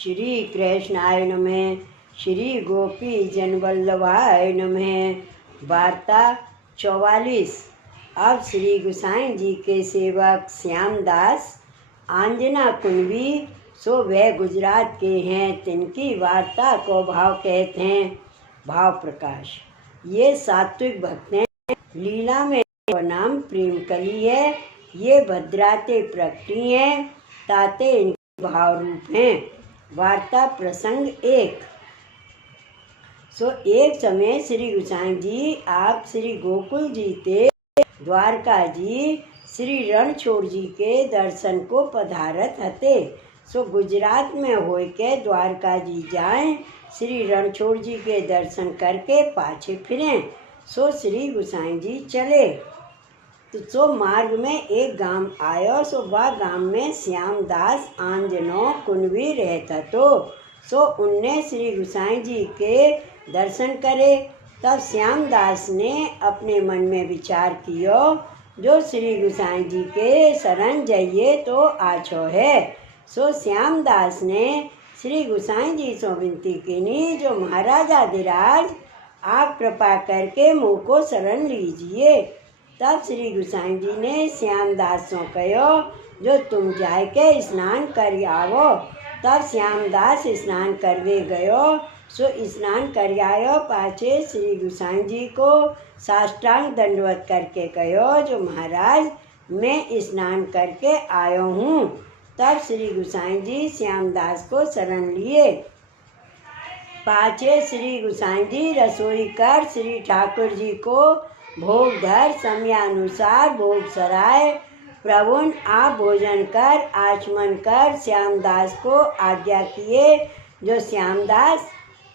श्री कृष्णाय नमः। श्री गोपी जनवल्लभाय नमः। वार्ता 44। अब श्री गोसाई जी के सेवक श्यामदास आंजना कुंभी सो वे गुजरात के हैं, तिनकी वार्ता को भाव कहते हैं। भाव प्रकाश। ये सात्विक भक्त हैं, लीला में नाम प्रेम कली है। ये भद्राते प्रकटी हैं, ताते इनके भाव रूप हैं। वार्ता प्रसंग 1। सो एक समय श्री गोसाई जी आप श्री गोकुल जी ते द्वारका जी श्री रणछोड़ जी के दर्शन को पधारत हते। सो गुजरात में होय के द्वारका जी जाएं, श्री रणछोड़ जी के दर्शन करके पाछे फिरें। सो श्री गोसाई जी चले तो सो मार्ग में एक गांव आयो। सो वह गांव में श्यामदास आंजनो कुंभी रहता तो सो उनने श्री गोसाई जी के दर्शन करे। तब श्यामदास ने अपने मन में विचार कियो, जो श्री गोसाई जी के शरण जाइए तो आछो है। सो श्यामदास ने श्री गोसाई जी से विनती कीनी, जो महाराजाधिराज आप कृपा करके मुँह को शरण लीजिए। तब श्री गोसाई जी ने श्यामदास से कहो, जो तुम जाए के स्नान कर आवो। तब श्यामदास स्नान करवे गयो। सो स्नान कर आयो, पाछे श्री गोसाई जी को साष्टांग दंडवत करके कहो, जो महाराज मैं स्नान करके आयो हूँ। तब श्री गोसाई जी श्यामदास को शरण लिए। पाछे श्री गोसाई जी रसोई कर श्री ठाकुर जी को भोग धर समयानुसार भोग सराय। प्रभुन आप भोजन कर आचमन कर श्यामदास को आज्ञा किए, जो श्यामदास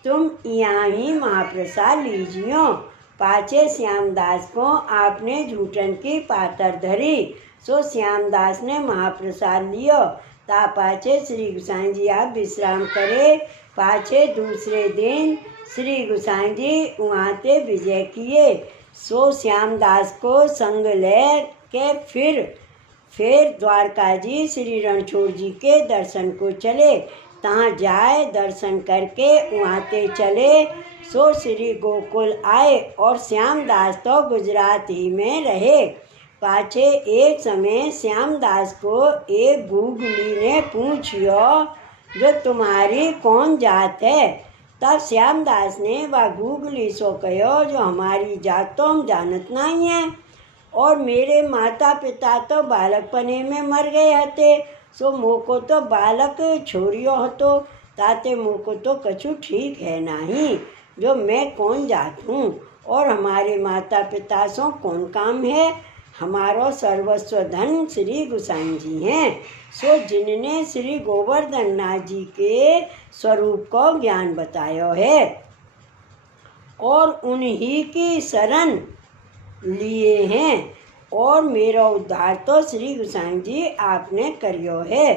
तुम यहाँ ही महाप्रसाद लीजियो। पाछे श्यामदास को आपने झूठन की पातर धरी। सो श्यामदास ने महाप्रसाद लियो। ता पाछे श्री गोसाई जी आप विश्राम करे। पाछे दूसरे दिन श्री गोसाई जी वहाँ ते विजय किए। सो श्यामदास को संग ले के फिर द्वारका जी श्री रणछोड़ जी के दर्शन को चले। तहाँ जाए दर्शन करके वहाँ ते चले। सो श्री गोकुल आए और श्यामदास तो गुजरात ही में रहे। पाछे एक समय श्यामदास को एक गूगली ने पूछियो, जो तुम्हारी कौन जात है। तब श्यामदास ने वह गूगली सो कहो, जो हमारी जात तो हम जानत नहीं है, और मेरे माता पिता तो बालकपने में मर गए हते। सो मोको तो बालक छोरियो हतो, ताते मोको तो कछु ठीक है नहीं, जो मैं कौन जात हूँ, और हमारे माता पिता सो कौन काम है। हमारो सर्वस्व धन श्री गोसाई जी हैं, सो जिनने श्री गोवर्धन नाथ जी के स्वरूप को ज्ञान बतायो है, और उन्हीं की शरण लिए हैं, और मेरा उद्धार तो श्री गोसाई जी आपने करियो है,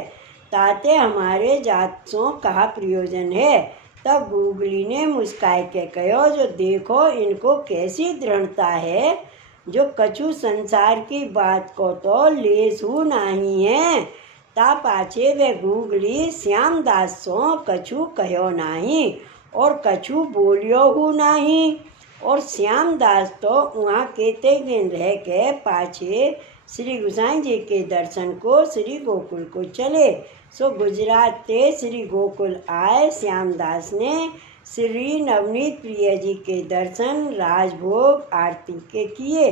ताते हमारे जात सो कहा प्रयोजन है। तब गूगली ने मुस्काए के कहो, जो देखो इनको कैसी दृढ़ता है, जो कछु संसार की बात को तो लेसू नहीं है। ता पाछे वे गूगली श्यामदास सो कछु कहो नहीं, और कछु बोलियो हूँ नहीं। और श्यामदास तो वहाँ केते दिन रह के पाछे श्री गोसाई जी के दर्शन को श्री गोकुल को चले। सो गुजरात ते श्री गोकुल आए। श्यामदास ने श्री नवनीत प्रिय जी के दर्शन राजभोग आरती के किए।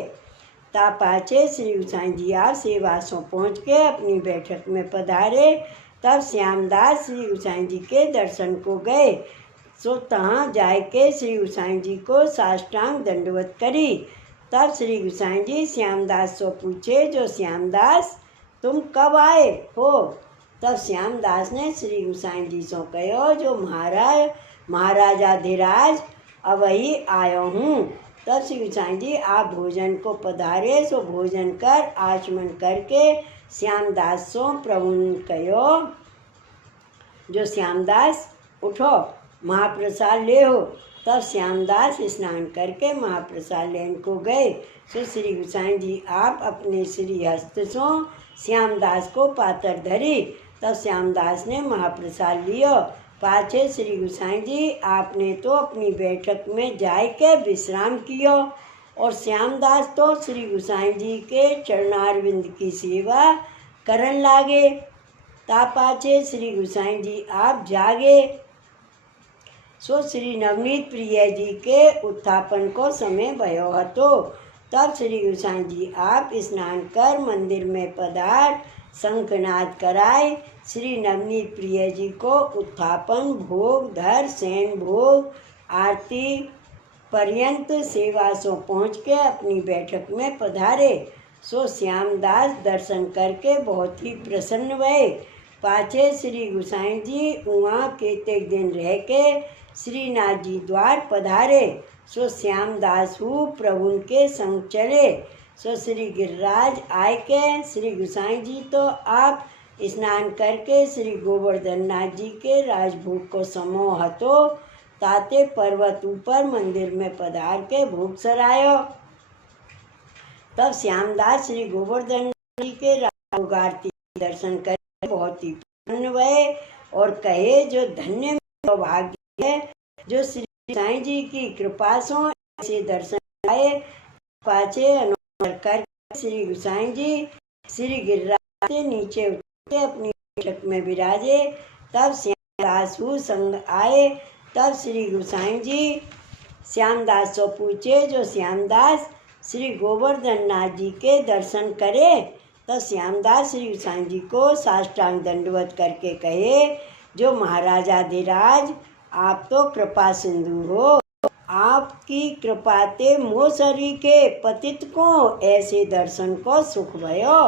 ता पाछे श्री गोसाई जी आप सेवा सो पहुँच के अपनी बैठक में पधारे। तब श्यामदास श्री गोसाई जी के दर्शन को गए। सो तहाँ जाए के श्री गोसाई जी को साष्टांग दंडवत करी। तब श्री गोसाई जी श्यामदास से पूछे, जो श्यामदास तुम कब आए हो। तब श्यामदास ने श्री गोसाई जी से कहो, जो महाराजाधिराज अवही आयो हूँ। तब श्री गोसाई जी आप भोजन को पधारे। सो भोजन कर आचमन करके श्यामदास सो प्रभु कहो, जो श्यामदास उठो महाप्रसाद ले हो। तब श्यामदास स्नान करके महाप्रसाद लेन को गए। सो श्री गोसाई जी आप अपने श्री हस्त सो श्यामदास को पातर धरी। तब श्यामदास ने महाप्रसाद लियो। पाछे श्री गुसाई जी आपने तो अपनी बैठक में जाय के विश्राम कियो और श्यामदास तो श्री गुसाई जी के चरणारविंद की सेवा करन लागे। ता पाछे श्री गुसाई जी आप जागे। सो श्री नवनीत प्रिय जी के उत्थापन को समय भयो हतो। तब श्री गुसाई जी आप स्नान कर मंदिर में पधार शंखनाद कराए श्री नवनीत प्रिय जी को उत्थापन भोग धर सेन भोग आरती पर्यंत सेवा सो पहुँच के अपनी बैठक में पधारे। सो श्यामदास दर्शन करके बहुत ही प्रसन्न भये। पाछे श्री गुसाई जी वहाँ केतेक दिन रह के श्रीनाथ जी द्वार पधारे। सो श्यामदास हु प्रभु के संग चले। सो श्री गिरिराज आय के श्री गुसाई जी तो आप स्नान करके श्री गोवर्धन नाथ जी के राजभोग को समोह हतो ताते पर्वत ऊपर मंदिर में पधार के भोग सरायो। तब श्यामदास श्री गोवर्धन जी के राजभोग आरती दर्शन कर बहुत ही प्रसन्न हुए और कहे जो धन्य भाग्य है जो श्री साईं जी की कृपा से ऐसे दर्शन आए। पाछे अनुमोदन कर श्री गुसाई जी श्री गिरिराज से नीचे उतरे अपनी बैठक में विराजे। तब श्यामदास संग आए। तब श्री गुसाई जी श्यामदास से पूछे जो श्यामदास श्री गोवर्धन नाथ जी के दर्शन करे। तब श्यामदास श्री गुसाई जी को साष्टांग दंडवत करके कहे जो महाराजाधिराज आप तो कृपा सिंधु हो। आपकी कृपा ते मोसरी के पतित को ऐसे दर्शन को सुख भयो।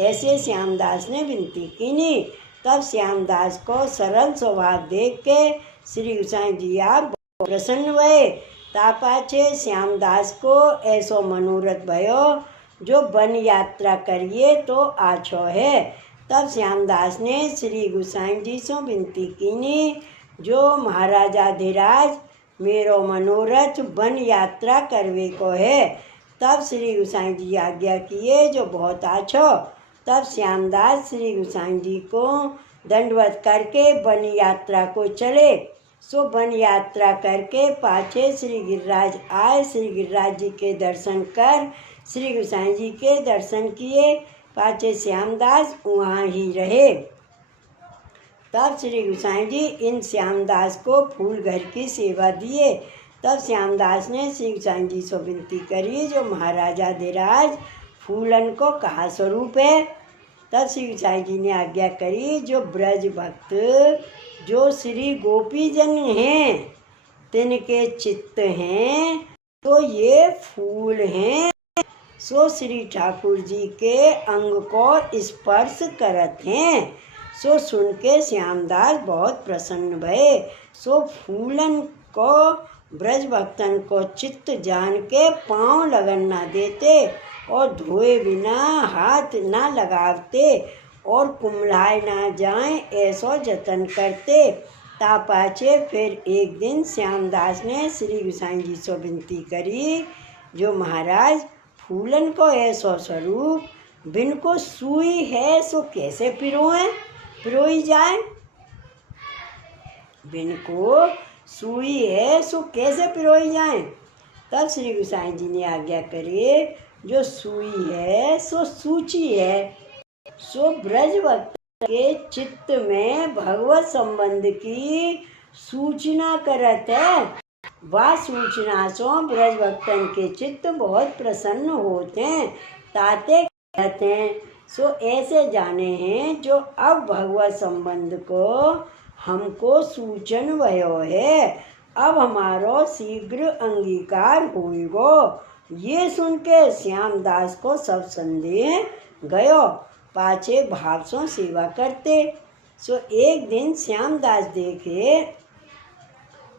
ऐसे श्यामदास ने विनती कीनी। तब श्यामदास को सरल स्वभाव देख के श्री गुसाई जी आप प्रसन्न हुए। तापाचे श्यामदास को ऐसो मनोरथ भयो जो वन यात्रा करिए तो आछो है। तब श्यामदास ने श्री गुसाई जी से विनती कीनी जो महाराजाधिराज मेरो मनोरथ वन यात्रा करवे को है। तब श्री गुसाई जी आज्ञा किए जो बहुत आछो। तब श्यामदास श्री गुसाई जी को दंडवत करके वन यात्रा को चले। सो वन यात्रा करके पाछे श्री गिरिराज आए। श्री गिरिराज जी के दर्शन कर श्री गुसाई जी के दर्शन किए। पाछे श्यामदास वहाँ ही रहे। तब श्री गुसाई जी इन श्यामदास को फूल घर की सेवा दिए। तब श्यामदास ने श्री गुसाई जी से विनती करी जो महाराजाधिराज फूलन को कहा स्वरूप है। तब श्री गुसाई जी ने आज्ञा करी जो ब्रज भक्त जो श्री गोपी जन हैं तिनके चित्त हैं तो ये फूल हैं। सो श्री ठाकुर जी के अंग को स्पर्श करत हैं। सो सुन के श्यामदास बहुत प्रसन्न भये। सो फूलन को ब्रज भक्तन को चित्त जान के पाँव लगन ना देते और धोए बिना हाथ ना लगावते और कुम्हलाए ना जाएं ऐसो जतन करते। तापाचे फिर एक दिन श्यामदास ने श्री गुसाई जी से विनती करी जो महाराज फूलन को ऐसो स्वरूप बिन को सुई है सो कैसे पिरोई जाए। बिन को सुई है सो कैसे पिरोई जाए। तब श्री गुसाई जी ने आज्ञा करे जो सुई है सो सूची है। सो ब्रज भक्त के चित्त में भगवत संबंध की सूचना करत है। वह सूचना सो ब्रज भक्तन के चित्त बहुत प्रसन्न होते हैं ताते कहते हैं। सो ऐसे जाने हैं जो अब भगवत संबंध को हमको सूचन भयो है। अब हमारो शीघ्र अंगीकार होइगो। ये सुन के श्यामदास को सब संदेह गयो। पाछे भाव से सेवा करते। सो एक दिन श्यामदास देखे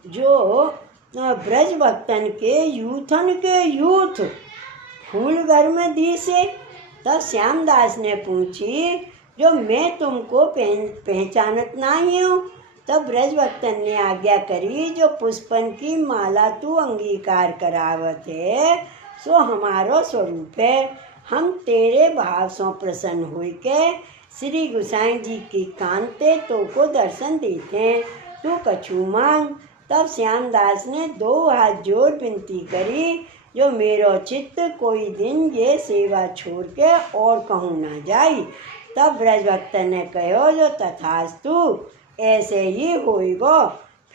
जो ब्रज भक्तन के यूथन के यूथ फूल घर में दी से। तब श्यामदास ने पूछी जो मैं तुमको पहचानत नहीं हूँ। तब ब्रज भक्तन ने आज्ञा करी जो पुष्पन की माला तू अंगीकार करावत है सो हमारो स्वरूप है। हम तेरे भाव से प्रसन्न हुई के श्री गुसाई जी की कांते तो को दर्शन देते हैं। तू कछु मांग। तब श्यामदास ने 2 हाथ जोड़ विनती करी, जो मेरो चित्त कोई दिन ये सेवा छोड़ के और कहूँ ना जाई। तब ब्रजभक्त ने कहो, जो तथास्तु, ऐसे ही होएगो।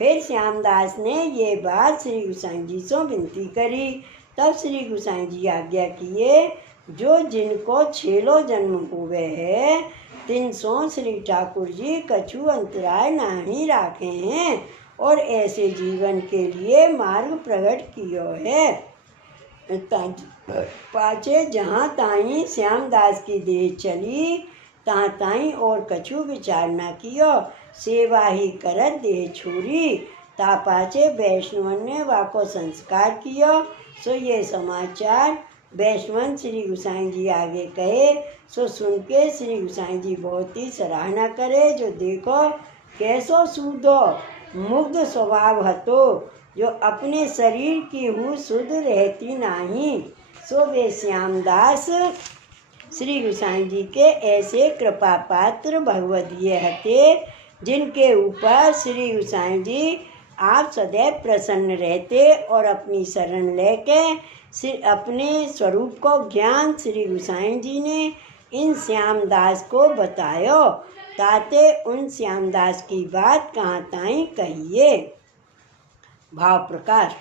फिर श्यामदास ने ये बात श्री गोसाई जी से विनती करी। तब श्री गोसाई जी आज्ञा किए, जो जिनको 6 जन्म हुए है, 300 श्री ठाकुर जी कछु अंतराय नहीं राखे हैं और ऐसे जीवन के लिए मार्ग प्रकट कियो है। पाचे जहाँ ताई श्यामदास की देह चली, तहाँ ताई और कछु विचार न कियो, सेवा ही करत देह छोड़ी। ता पाचे वैष्णवन ने वाको संस्कार कियो। सो ये समाचार वैष्णवन श्री गोसाई जी आगे कहे। सो सुन के श्री गोसाई जी बहुत ही सराहना करे, जो देखो कैसो सूदो मुग्ध स्वभाव हतो, जो अपने शरीर की हूँ शुद्ध रहती नहीं। सो वे श्यामदास श्री गोसाई जी के ऐसे कृपा पात्र भगवदीय हते, जिनके ऊपर श्री गोसाई जी आप सदैव प्रसन्न रहते और अपनी शरण लेके अपने स्वरूप को ज्ञान श्री गोसाई जी ने इन श्यामदास को बतायो। ताते उन श्यामदास की बात कहाँ ताई कहिए। भाव प्रकाश।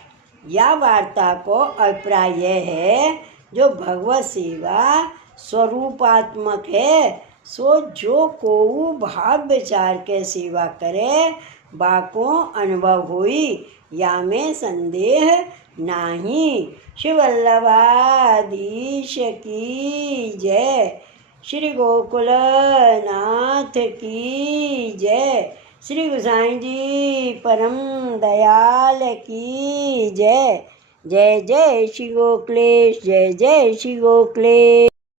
या वार्ता को अभिप्राय यह है, जो भगवत सेवा स्वरूपात्मक है, सो जो को भाव विचार के सेवा करे, बाको अनुभव हुई, या में संदेह नहीं। श्री वल्लभाधीश की जय। श्री गोकुलनाथ की जय। श्री गोसाई जी परम दयाल की जय। जय जय श्री गोकुलेश, जय जय श्री गोकुलेश।